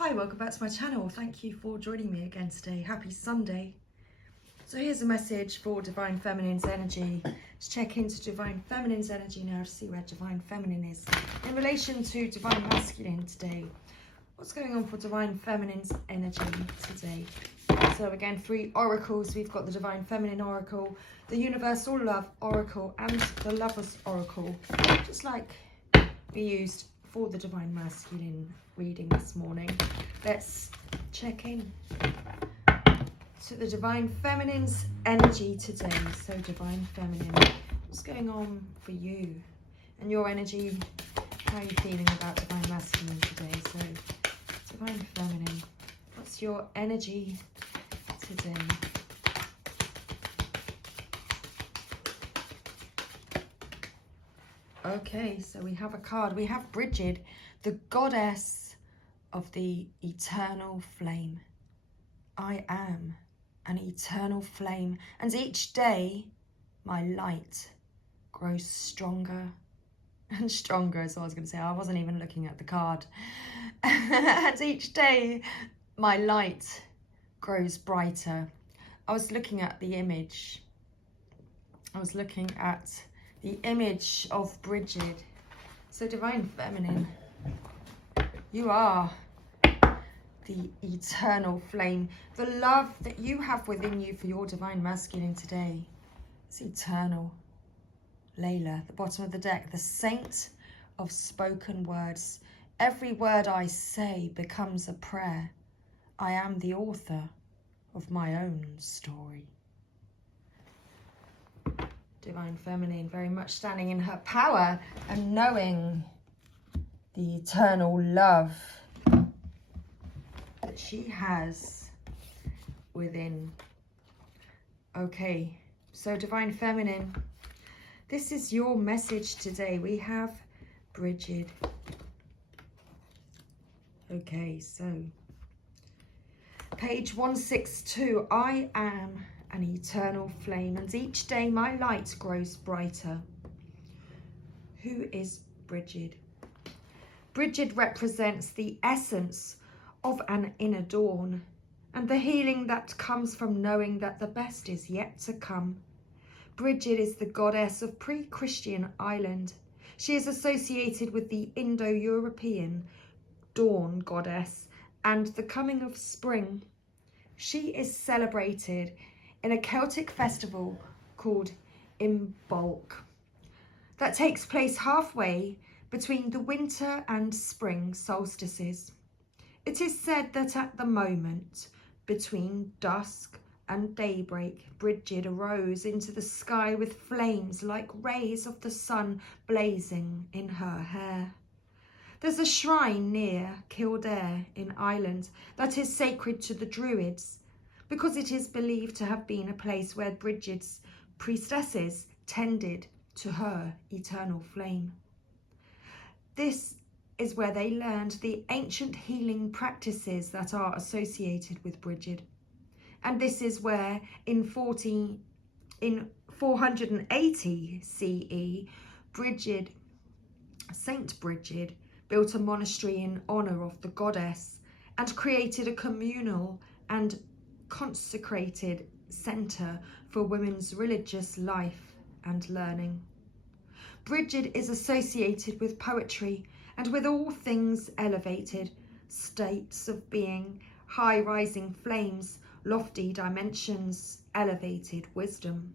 Hi, welcome back to my channel. Thank you for joining me again today. Happy Sunday. So here's a message for Divine Feminine's energy. Let's check into Divine Feminine's energy now to see where Divine Feminine is in relation to Divine Masculine today. What's going on for Divine Feminine's energy today? So again, 3 oracles. We've got the Divine Feminine Oracle, the Universal Love Oracle, and the Lover's Oracle. Just like we used for the Divine Masculine reading this morning. Let's check in to the Divine Feminine's energy today. So Divine Feminine, what's going on for you and your energy? How are you feeling about Divine Masculine today? So Divine Feminine, what's your energy today? Okay, so we have a card. We have Bridget, the goddess of the eternal flame. I am an eternal flame, and each day my light grows stronger and stronger. So I was going to say, I wasn't even looking at the card. And each day my light grows brighter. I was looking at the image. I was looking at the image of Bridget. So Divine Feminine, you are the eternal flame. The love that you have within you for your Divine Masculine today is eternal. Layla, the bottom of the deck, the saint of spoken words. Every word I say becomes a prayer. I am the author of my own story. Divine Feminine, very much standing in her power and knowing the eternal love that she has within. Okay, so Divine Feminine, this is your message today. We have Bridget. Okay, so page 162, I am an eternal flame, and each day my light grows brighter. Who is Bridget? Bridget represents the essence of an inner dawn and the healing that comes from knowing that the best is yet to come. Bridget is the goddess of pre-Christian Ireland. She is associated with the Indo-European dawn goddess and the coming of spring. She is celebrated in a Celtic festival called Imbolc that takes place halfway between the winter and spring solstices. It is said that at the moment between dusk and daybreak, Bridget arose into the sky with flames like rays of the sun blazing in her hair. There's a shrine near Kildare in Ireland that is sacred to the Druids, because it is believed to have been a place where Bridget's priestesses tended to her eternal flame. This is where they learned the ancient healing practices that are associated with Bridget. And this is where in 480 CE, Saint Bridget built a monastery in honour of the goddess and created a communal and consecrated centre for women's religious life and learning. Bridget is associated with poetry and with all things elevated, states of being, high rising flames, lofty dimensions, elevated wisdom.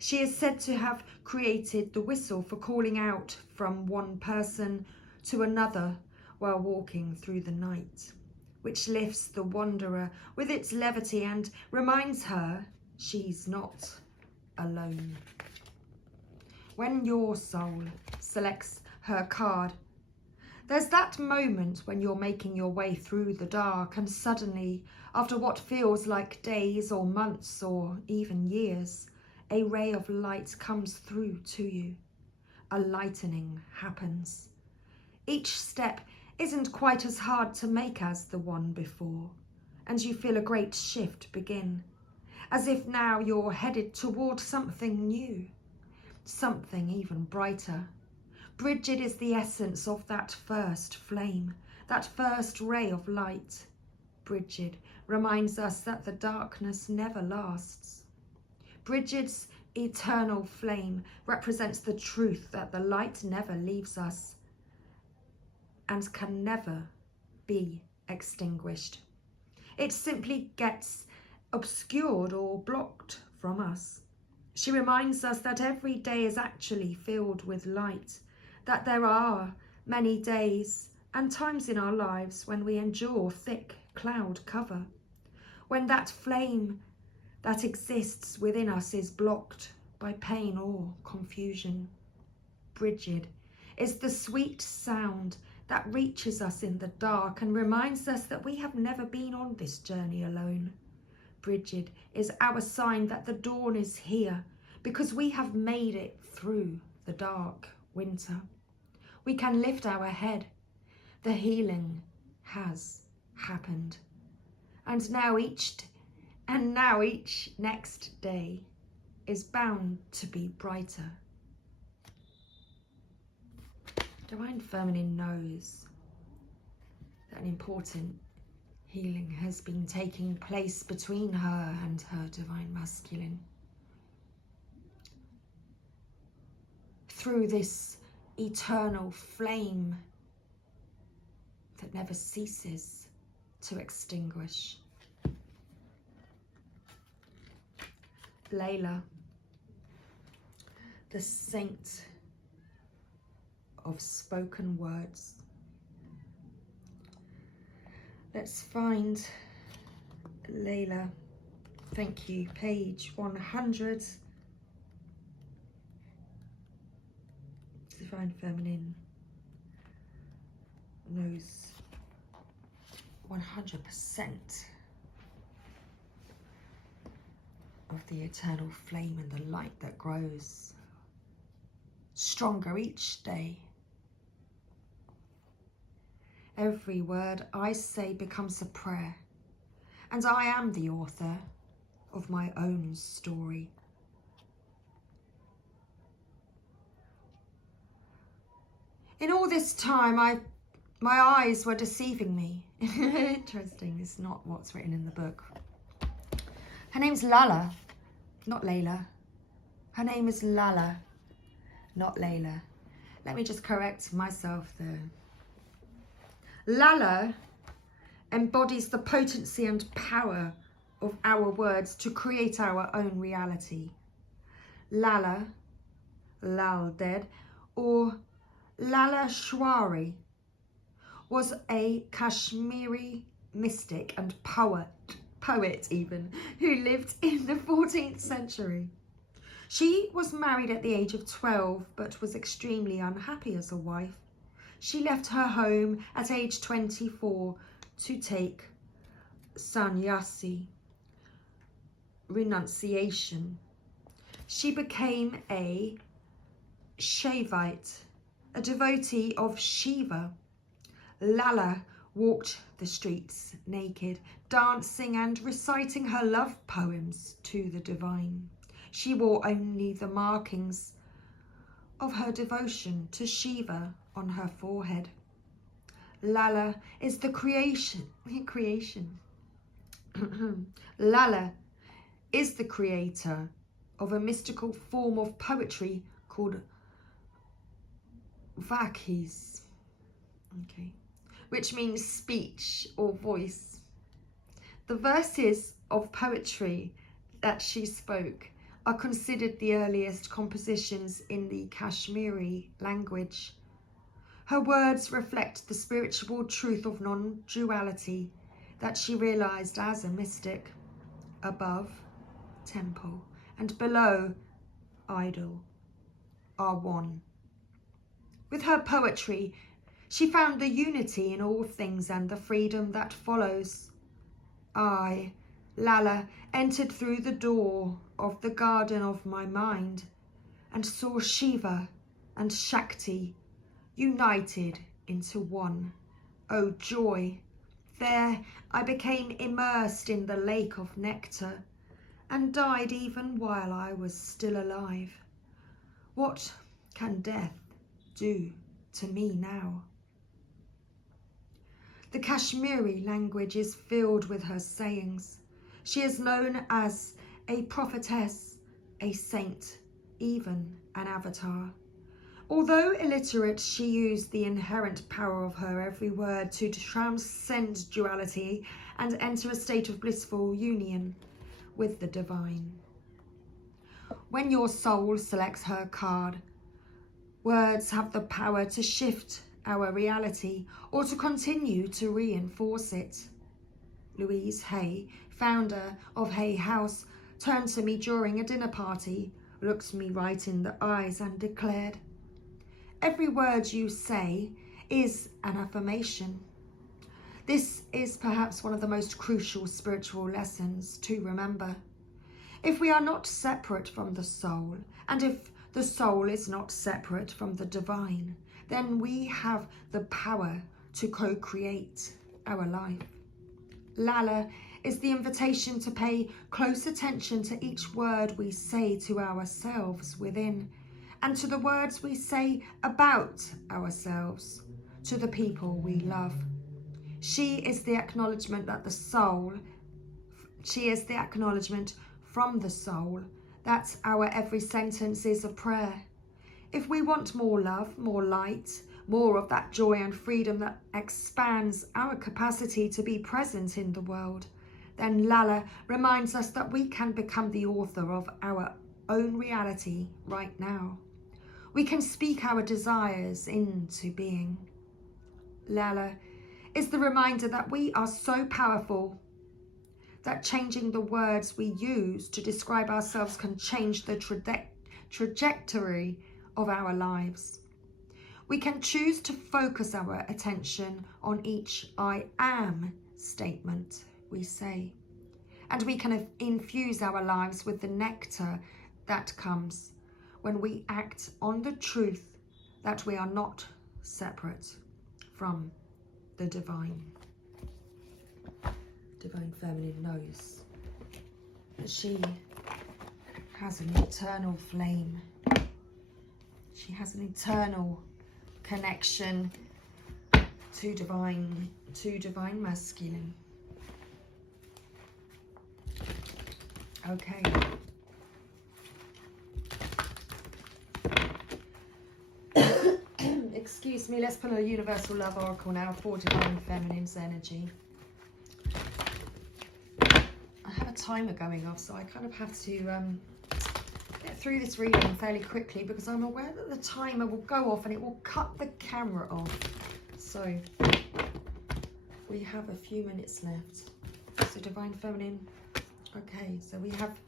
She is said to have created the whistle for calling out from one person to another while walking through the night, which lifts the wanderer with its levity and reminds her she's not alone. When your soul selects her card, there's that moment when you're making your way through the dark and suddenly, after what feels like days or months or even years, a ray of light comes through to you. A lightening happens. Each step isn't quite as hard to make as the one before, and you feel a great shift begin, as if now you're headed toward something new, something even brighter. Bridget is the essence of that first flame, that first ray of light. Bridget reminds us that the darkness never lasts. Bridget's eternal flame represents the truth that the light never leaves us and can never be extinguished. It simply gets obscured or blocked from us. She reminds us that every day is actually filled with light, that there are many days and times in our lives when we endure thick cloud cover, when that flame that exists within us is blocked by pain or confusion. Bridget is the sweet sound that reaches us in the dark and reminds us that we have never been on this journey alone. Bridget is our sign that the dawn is here because we have made it through the dark winter. We can lift our head. The healing has happened. And now each next day is bound to be brighter. Divine Feminine knows that an important healing has been taking place between her and her Divine Masculine. Through this eternal flame that never ceases to extinguish. Layla, the saint of spoken words. Let's find Layla. Thank you. Page 100. Divine Feminine knows 100% of the eternal flame and the light that grows stronger each day. Every word I say becomes a prayer, and I am the author of my own story. In all this time, my eyes were deceiving me. Interesting, it's not what's written in the book. Her name's Lala, not Layla. Her name is Lala, not Layla. Let me just correct myself there. Lala embodies the potency and power of our words to create our own reality. Lala, Lal Dead, or Lala Shwari was a Kashmiri mystic and poet even, who lived in the 14th century. She was married at the age of 12, but was extremely unhappy as a wife. She left her home at age 24 to take sannyasi, renunciation. She became a Shaivite, a devotee of Shiva. Lala walked the streets naked, dancing and reciting her love poems to the divine. She wore only the markings of her devotion to Shiva on her forehead. Lala is the creation. Lala is the creator of a mystical form of poetry called Vakis, which means speech or voice. The verses of poetry that she spoke are considered the earliest compositions in the Kashmiri language. Her words reflect the spiritual truth of non-duality that she realized as a mystic. Above, temple, and below, idol, are one. With her poetry, she found the unity in all things and the freedom that follows. I, Lala, entered through the door of the garden of my mind and saw Shiva and Shakti united into one. Oh joy! There I became immersed in the lake of nectar and died even while I was still alive. What can death do to me now? The Kashmiri language is filled with her sayings. She is known as a prophetess, a saint, even an avatar. Although illiterate, she used the inherent power of her every word to transcend duality and enter a state of blissful union with the divine. When your soul selects her card, words have the power to shift our reality or to continue to reinforce it. Louise Hay, founder of Hay House, turned to me during a dinner party, looked me right in the eyes and declared, "Every word you say is an affirmation." This is perhaps one of the most crucial spiritual lessons to remember. If we are not separate from the soul, and if the soul is not separate from the divine, then we have the power to co-create our life. Lala is the invitation to pay close attention to each word we say to ourselves within, and to the words we say about ourselves, to the people we love. She is the acknowledgement that from the soul that our every sentence is a prayer. If we want more love, more light, more of that joy and freedom that expands our capacity to be present in the world, then Lala reminds us that we can become the author of our own reality right now. We can speak our desires into being. Lala is the reminder that we are so powerful that changing the words we use to describe ourselves can change the trajectory of our lives. We can choose to focus our attention on each I am statement we say, and we can infuse our lives with the nectar that comes when we act on the truth that we are not separate from the divine. Divine Feminine knows that she has an eternal flame. She has an eternal connection to divine masculine. Okay. Excuse me, let's pull a Universal Love Oracle now for Divine Feminine's energy. I have a timer going off, so I kind of have to get through this reading fairly quickly because I'm aware that the timer will go off and it will cut the camera off. So we have a few minutes left. So Divine Feminine. Okay, so we have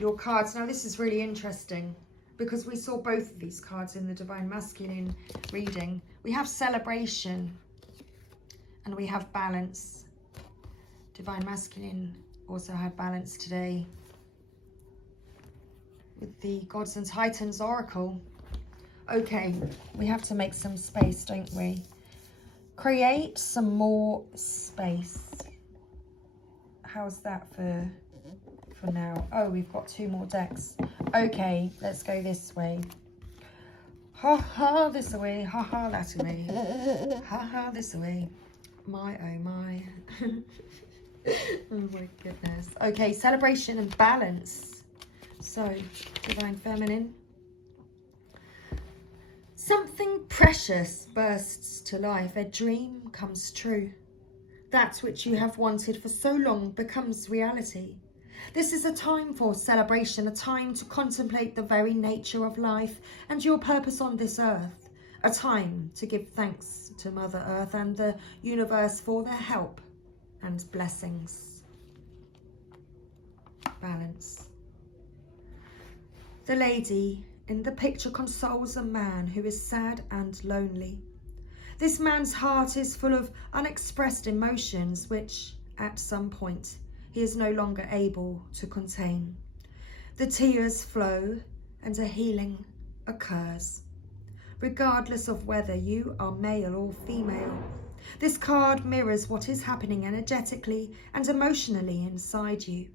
your cards. Now this is really interesting because we saw both of these cards in the Divine Masculine reading. We have celebration and we have balance. Divine Masculine also had balance today with the Gods and Titans Oracle. Okay, we have to make some space, don't we? Create some more space. How's that for now? Oh, we've got 2 more decks. Okay, let's go this way. Ha ha, this away. Ha ha, that away. Ha ha, this away. My, oh my. Oh my goodness. Okay, celebration and balance. So, Divine Feminine. Something precious bursts to life. A dream comes true. That which you have wanted for so long becomes reality. This is a time for celebration, a time to contemplate the very nature of life and your purpose on this earth. A time to give thanks to Mother Earth and the universe for their help and blessings. Balance. The lady in the picture consoles a man who is sad and lonely. This man's heart is full of unexpressed emotions which, at some point, he is no longer able to contain. The tears flow and a healing occurs, regardless of whether you are male or female. This card mirrors what is happening energetically and emotionally inside you.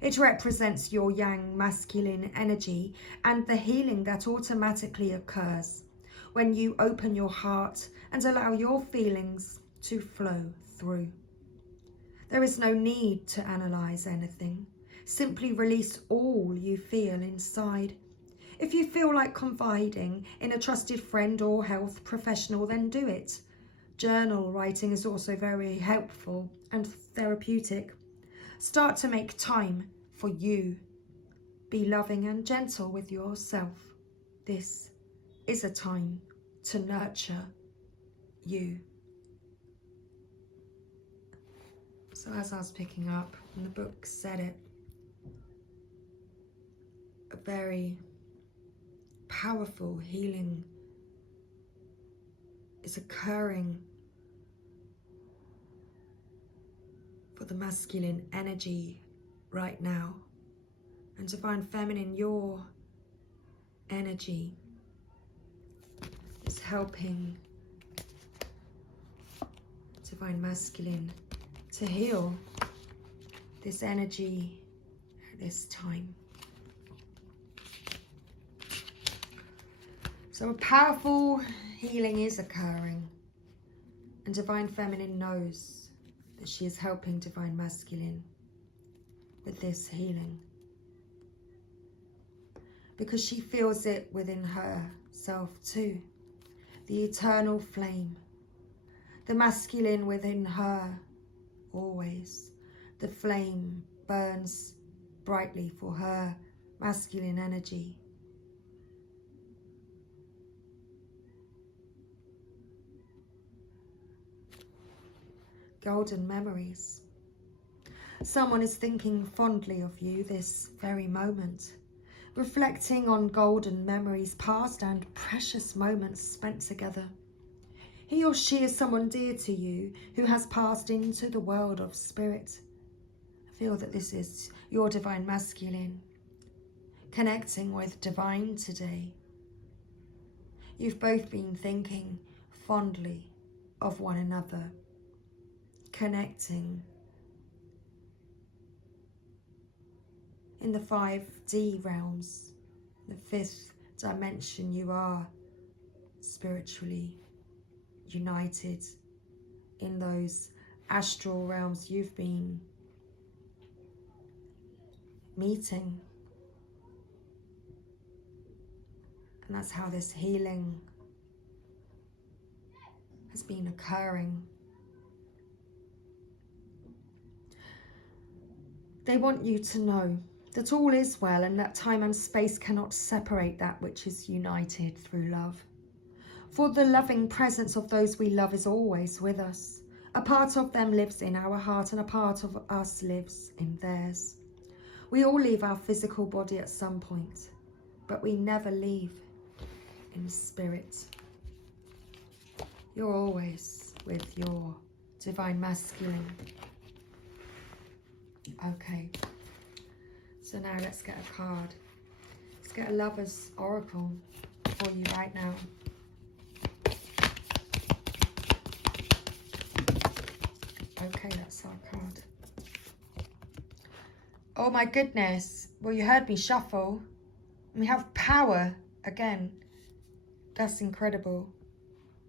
It represents your yang masculine energy and the healing that automatically occurs when you open your heart and allow your feelings to flow through. There is no need to analyze anything. Simply release all you feel inside. If you feel like confiding in a trusted friend or health professional, then do it. Journal writing is also very helpful and therapeutic. Start to make time for you. Be loving and gentle with yourself. This is a time to nurture you. So as I was picking up, and the book said it, a very powerful healing is occurring for the masculine energy right now. And Divine Feminine, your energy is helping Divine Masculine to heal this energy at this time. So a powerful healing is occurring, and Divine Feminine knows that she is helping Divine Masculine with this healing, because she feels it within herself too. The eternal flame, the masculine within her, always. The flame burns brightly for her masculine energy. Golden memories. Someone is thinking fondly of you this very moment, reflecting on golden memories past and precious moments spent together. He or she is someone dear to you who has passed into the world of spirit. I feel that this is your Divine Masculine, connecting with Divine today. You've both been thinking fondly of one another, connecting in the 5D realms, the 5th dimension. You are spiritually united in those astral realms. You've been meeting, and that's how this healing has been occurring. They want you to know that all is well, and that time and space cannot separate that which is united through love. For the loving presence of those we love is always with us. A part of them lives in our heart, and a part of us lives in theirs. We all leave our physical body at some point, but we never leave in spirit. You're always with your Divine Masculine. Okay, so now let's get a card. Let's get a Lover's Oracle for you right now. Okay, that's our card. Oh my goodness. Well, you heard me shuffle. We have power again. That's incredible.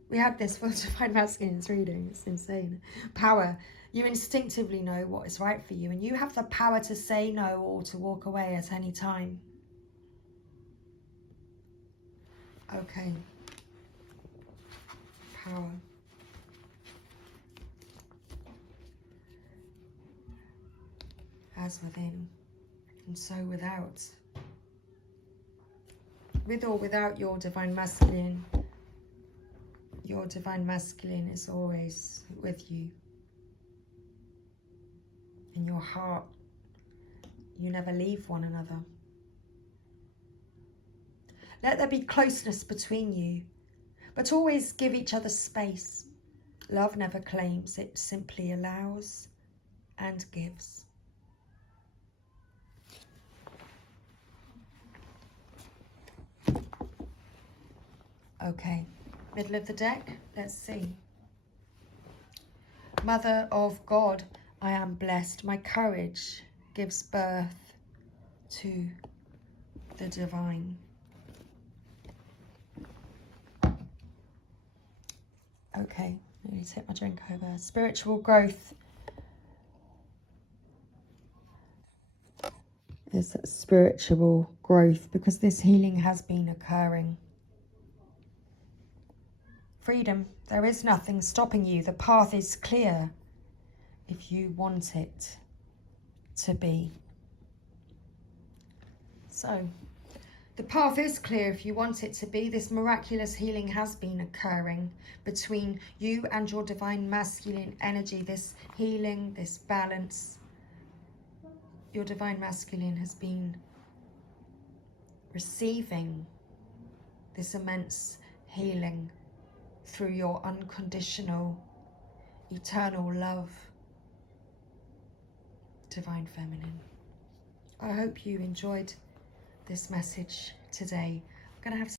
We had this for Divine Masculine's reading. It's insane. Power. You instinctively know what is right for you, and you have the power to say no or to walk away at any time. Okay. Power. As within, and so without. With or without your Divine Masculine, your Divine Masculine is always with you. In your heart, you never leave one another. Let there be closeness between you, but always give each other space. Love never claims, it simply allows and gives. Okay, middle of the deck, let's see. Mother of God, I am blessed. My courage gives birth to the divine. Okay, Nearly tip my drink over. Spiritual growth is spiritual growth because this healing has been occurring. Freedom. There is nothing stopping you. The path is clear if you want it to be. So, the path is clear if you want it to be. This miraculous healing has been occurring between you and your divine masculine energy. This healing, this balance. Your divine masculine has been receiving this immense healing through your unconditional, eternal love, divine feminine. I hope you enjoyed this message today. I'm going to have